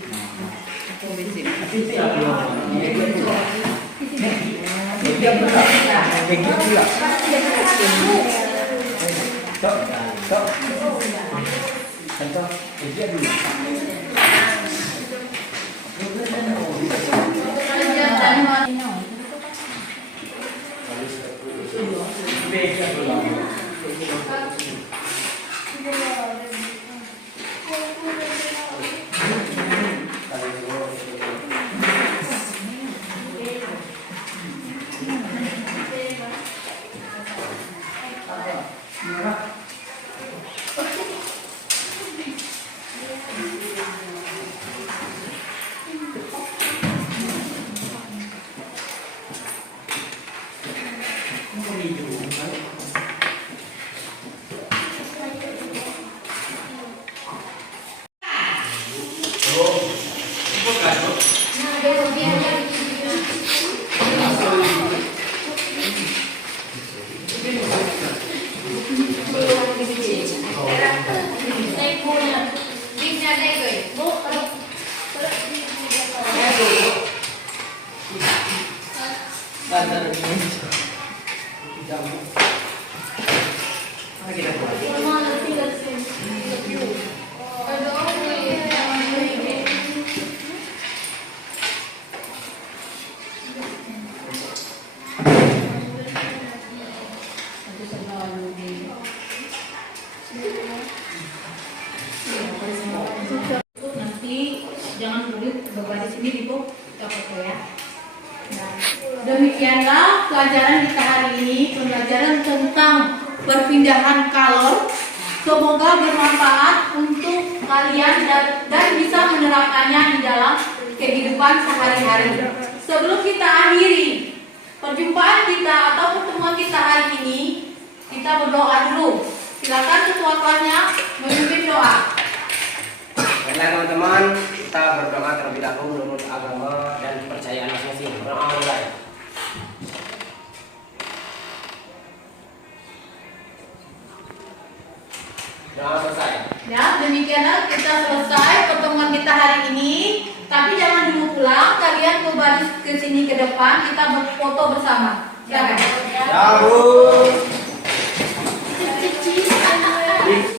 Nanti jangan sulit beban di sini Ibu, kita foto ya. Nah, demikianlah pelajaran kita hari ini, pembelajaran tentang perpindahan kalor. Semoga bermanfaat untuk kalian dan bisa menerapkannya di dalam kehidupan sehari-hari. Sebelum kita akhiri perjumpaan kita atau pertemuan kita hari ini, kita berdoa dulu. Silakan ketua kelasnya memimpin doa. Baiklah teman-teman, kita berdoa terlebih dahulu menurut agama dan kepercayaan masing-masing. Berdoa mulai. Doa selesai. Ya, demikianlah kita selesai pertemuan kita hari ini. Tapi jangan dulu pulang, kalian kembali ke sini ke depan, kita berfoto bersama. Silakan. Ya, Bu.